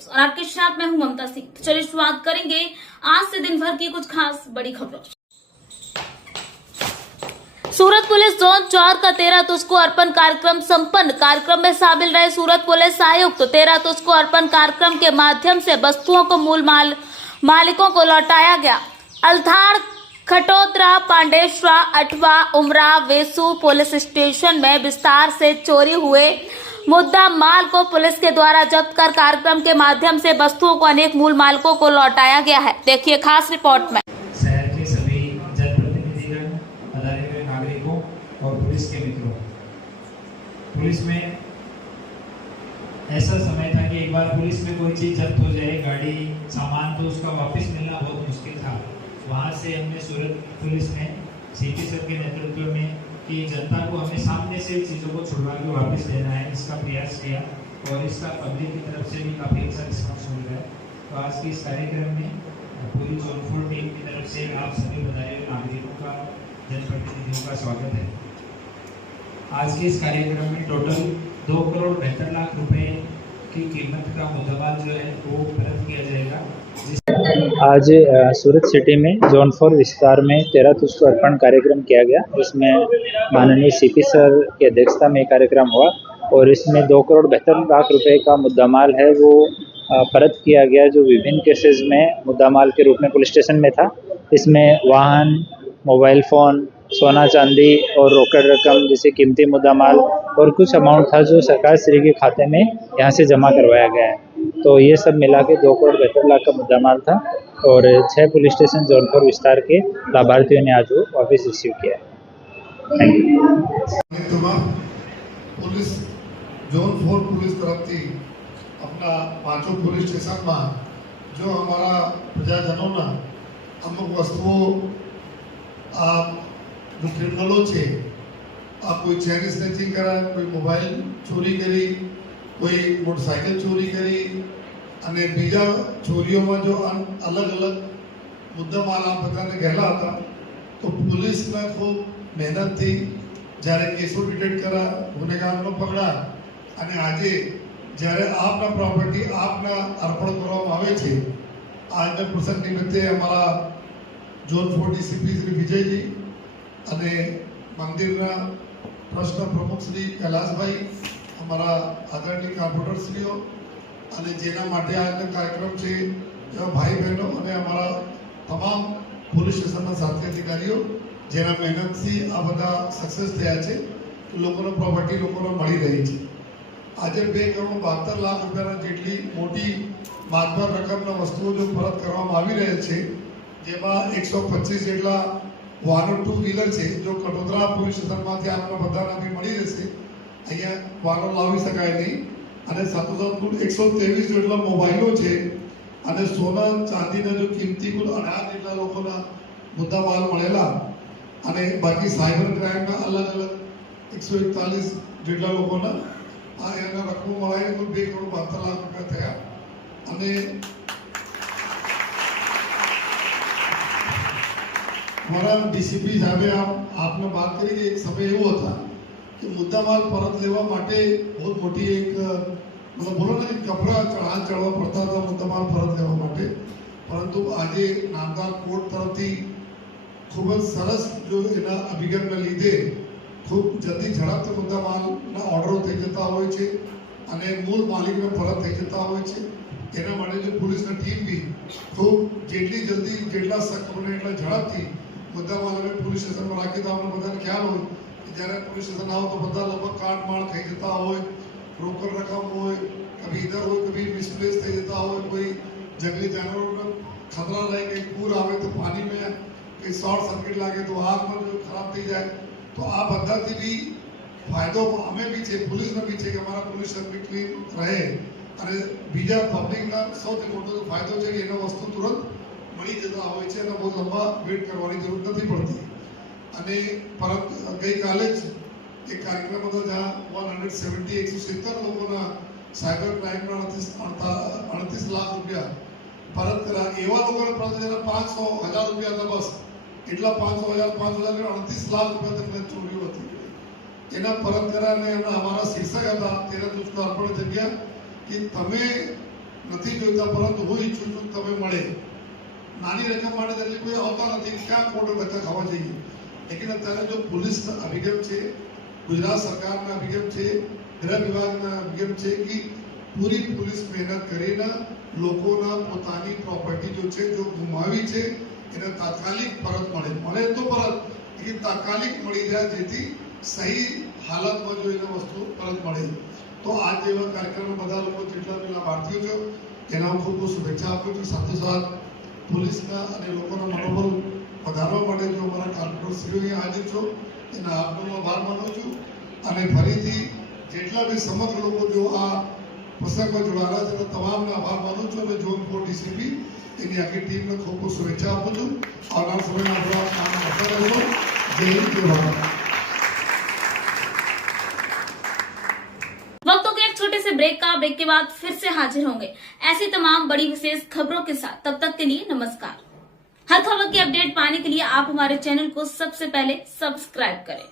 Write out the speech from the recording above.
News और आपके साथ मैं हूं ममता सिंह। तो चलिए शुरुआत करेंगे आज से दिन भर की कुछ खास बड़ी खबरों। सूरत पुलिस जोन 4 का 13 तुझको अर्पण कार्यक्रम संपन्न। कार्यक्रम में शामिल रहे सूरत पुलिस आयुक्त। तो 13 तुझको अर्पण कार्यक्रम के माध्यम से वस्तुओं को मूल मालिकों को लौटाया गया। अल्थाड़, खटोदरा, पांडेश्वरा, अठवा, उमरा, वेसू पुलिस स्टेशन में विस्तार से चोरी हुए मुद्दा माल को पुलिस के द्वारा जब्त कर कार्यक्रम के माध्यम से वस्तुओं को अनेक मूल मालिकों को लौटाया गया है। देखिए खास रिपोर्ट में। शहर के सभी जनप्रतिनिधिगण, आदरणीय नागरिकों और पुलिस के मित्रों, पुलिस में ऐसा समय था कि एक बार पुलिस में कोई चीज जब्त हो जाए, गाड़ी, सामान, तो उसका वापस मिलना बहुत मुश्किल था। वहाँ से हमने सूरत पुलिस में सीपी सर के नेतृत्व में कि जनता को हमें सामने से चीज़ों को छुड़वा के वापस लेना है, इसका प्रयास किया और इसका पब्लिक की तरफ से भी काफ़ी अच्छा रिस्पॉन्स मिल रहा है। तो आज के इस कार्यक्रम में पूरी जोनफुल टीम की तरफ से आप सभी बधाई नागरिकों का, जनप्रतिनिधियों का स्वागत है। आज के इस कार्यक्रम में टोटल 2,72,00,000 रुपए की कीमत का मुद्दामाल जो है वो परत किया जाएगा। आज सूरत सिटी में जोन 4 विस्तार में 13 तुझको अर्पण कार्यक्रम किया गया। इसमें माननीय सीपी सर की अध्यक्षता में कार्यक्रम हुआ और इसमें 2,72,00,000 रुपए का मुद्दामाल है वो परत किया गया, जो विभिन्न केसेस में मुद्दामाल के रूप में पुलिस स्टेशन में था। इसमें वाहन, मोबाइल फ़ोन, सोना चांदी और रोकड़ रकम जैसे कीमती मुद्दामाल और कुछ अमाउंट था जो सरकार श्री के खाते में यहाँ से जमा करवाया गया है। तो ये सब मिला के 2,72,00,000 का मुद्दामाल था और 6 पुलिस स्टेशन जोन 4 विस्तार के लाभार्थियों ने आज वो वापस रिसीव किया है। Thank you. Police zone 4 police तरफ थी अपना 5 पुलिस स्टेशन में जो हमारा प्रजाजनों ना अमुक वस्तुओं जो क्रिमिनलों છે कोई चेन स्नेचिंग करा, कोई मोबाइल चोरी करी, कोई मोटरसाइकिल चोरी करी અને બીજા ચોરીઓમાં જો અલગ અલગ મુદ્દામાલ આ બધાને ગયેલા હતા। તો પોલીસને ખૂબ મહેનતથી જ્યારે કેસો ડિટેક્ટ કરા, ગુનેગારનો પકડા અને આજે જ્યારે આપના પ્રોપર્ટી આપના અર્પણ કરવામાં આવે છે, આજના પ્રસંગ નિમિત્તે અમારા ઝોન 4 ડીસીપી શ્રી વિજયજી અને મંદિરના ટ્રસ્ટના પ્રમુખ શ્રી કૈલાસભાઈ, અમારા આદરણીય કોર્પોરેટરશ્રીઓ અને જેના માટે આજનો કાર્યક્રમ છે એવા ભાઈ બહેનો અને અમારા તમામ પોલીસ સ્ટેશનના સાથી અધિકારીઓ જેના મહેનતથી આ બધા સક્સેસ થયા છે, લોકોનો પ્રોપર્ટી લોકોને મળી રહી છે। આજે 2,72,00,000 રૂપિયાના જેટલી મોટી માતબર રકમના વસ્તુઓ જો પરત કરવામાં આવી રહ્યા છે, જેમાં 125 જેટલા વાહનો 2 વ્હીલર છે જો કટોદરા પોલીસ સ્ટેશનમાંથી આપણા બધાને બી મળી રહેશે। અહીંયા વાહનો લાવી શકાય નહીં અને સાથોસાથ કુલ 123 જેટલા મોબાઈલો છે અને સોના ચાંદીના જો કિંમતી કુલ 18 જેટલા લોકોના મુદ્દામાલ મળેલા અને બાકી સાયબર ક્રાઇમના અલગ અલગ 141 જેટલા લોકોના એના રકમો મળાઈને કુલ 2,72,00,000 રૂપિયા થયા। અને हमारा डीसीपी साहबे आपने बात करी कि एक समय एवं था कि मुद्दामाल परत लेवा माटे बहुत मोटी एक मतलब बोलो ना कि कपड़ा चढ़वा पड़ता था मुद्दामाल परत लेवा माटे, परंतु आजे नामदार कोर्ट तरफथी खूब सरस जो एना अभिगमने लीधे खूब जल्दी झड़पथी मुद्दामालना ऑर्डरो थई जता होय छे अने मूल मालिकने परत थई जता होय छे। एना माटे जो पुलिसनी टीम भी खूब जेटली जल्दी जेटला सख्त बने એટલા ઝડપથી मुद्दामाल हमें पुलिस स्टेशन में राखी। तो आपने बधाने ख्याल हो कि जયારે पुलिस स्टेशन आओ तो बधा लगभग काटमाळ थई जता होय, रोकड़ रकम होय, कभी इधर होय, कभी मिसप्लेस थई जता होय, कोई जंगली जानवरों खतरा रहे, कहीं पूर आवे तो पानी में कहीं शॉर्ट सर्किट लागे तो आग में जो खराब थी जाए। तो आ बधाथी भी फायदो हमें भी है, पुलिस ने भी है कि हमारा पुलिस स्टेशन क्लीन रहे और बीजा पब्लिकना सौथी मोटो फायदो है कि एनो वस्तु तुरंत मળી જતા હોય છે અને બહુ લંબા વેટ કરવાની જરૂર નથી પડતી। અને પરત ગઈકાલે જ એક કાર્યક્રમ હતો જ્યાં 170 લોકોના સાયબર ક્રાઇમના 38 લાખ રૂપિયા પરત કરા। એવા લોકોને પરત જેના 500,000 રૂપિયા હતા, બસ એટલા 500,000 38 લાખ રૂપિયા તકને ચોરીઓ હતી, એના પરત કરાને અમારા શીર્ષક હતા 13 तुझको अर्पण जग्या कि તમે નથી જોઈતા, પરંતુ હું ઈચ્છું છું કે તમે મળે. નાની રકમ માટે એટલે કોઈ આવતા નથી, ક્યાં ખોટો ધક્કા ખાવા જઈએ. લેકિન અત્યારે જો પોલીસનો અભિગમ છે, ગુજરાત સરકારના અભિગમ છે, ગૃહ વિભાગના અભિગમ છે કે પૂરી પોલીસ મહેનત કરીને લોકોના પોતાની પ્રોપર્ટી જો છે, જો ગુમાવી છે, એને તાત્કાલિક પરત મળે તો પરત, કે તાત્કાલિક મળી જાય, જેથી સહી હાલતમાં જો એને વસ્તુ પરત મળે. તો આ જેવા કાર્યક્રમો બધા લોકો જેટલા પેલા ભારતીયો છો એના ખૂબ ખૂબ શુભેચ્છા આપું છું. સાથોસાથ પોલીસના અને લોકોના મનોબળ વધારવા માટે જો અમારા કાર્યકર્તાશ્રીઓ હાજર છો એના આપનો આભાર માનું છું. અને ફરીથી જેટલા બી સમગ્ર લોકો જો આ પ્રસંગમાં જોડાયેલા છે તમામને આભાર માનું છું. અને ઝોન 4 ડીસીપી એની આખી ટીમને ખૂબ ખૂબ શુભેચ્છા આપું છું. આવનાર સમયમાં આપણા કામ કરતા રહેશો. જય હિન્દ, જય ભારત. वक्तों के एक छोटे से ब्रेक के बाद फिर से हाजिर होंगे ऐसी तमाम बड़ी विशेष खबरों के साथ. तब तक के लिए नमस्कार. हर खबर की अपडेट पाने के लिए आप हमारे चैनल को सबसे पहले सब्सक्राइब करें.